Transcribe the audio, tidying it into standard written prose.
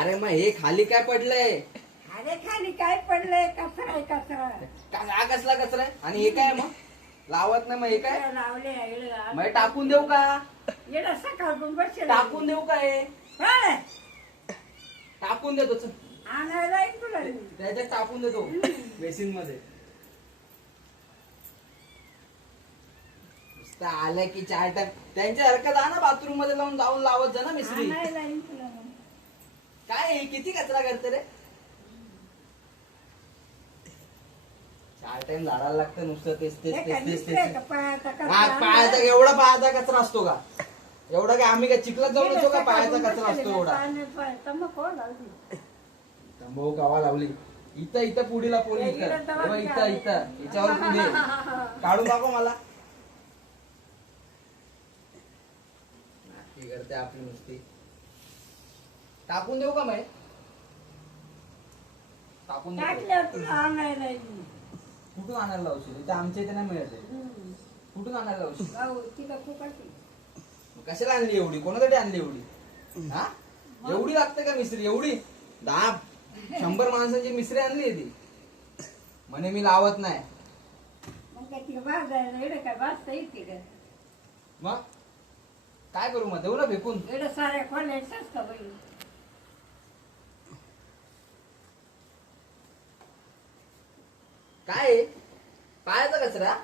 अरे मग हे खाली काय पडलंय? अरे खाली काय पडलंय? कचरा आहे कचरा. हा कसला कचरा आहे? आणि हे काय मग लावत नाही? मग हे काय लावले मग टाकून देऊ का? येडा सकाळपासून बसले. टाकून देऊ का? हे काय टाकून देतो चल. आणायला येईन तुला. त्याच्यात टाकून देतो बेसिन मध्ये. नुसतं आलं की 4 टाइम त्यांच्यासारखं जा ना बाथरूम मध्ये जाऊन लावत जा ना मिस्त्री. आणायला येईन तुला. काय हे किती कचरा करते रे? 4 टाइम झाडायला लागतं नुसतं तेच तेच तेच तेच तेच. पायाचा एवढा पायाचा कचरा असतो का? एवढा काय आम्ही काय चिखलात जाऊन येतो का? पायाचा कचरा असतो एवढा. तंबाखू गावा लावली इथं इथं पुढीला पोळी इथं इथं इथं याच्यावर पुढे काढून दाखव मला. नाटकी करते आपली नुसती. टाकून देऊ का? मग टाकून देऊ. कुठून आणायला लावशील? इथं आमच्या इथे नाही मिळत. कुठून आणायला लावशील? कशाला आणली एवढी? कोणासाठी आणली एवढी? हा एवढी लागते का मिस्त्री? एवढी 10-100 माणसांची मिस्त्री आणली ती म्हणे मी लावत नाही. मग काय करू? मग देऊ ना फेकून? साऱ्या खोलायचं का बाई? काय पायाचा कचरा?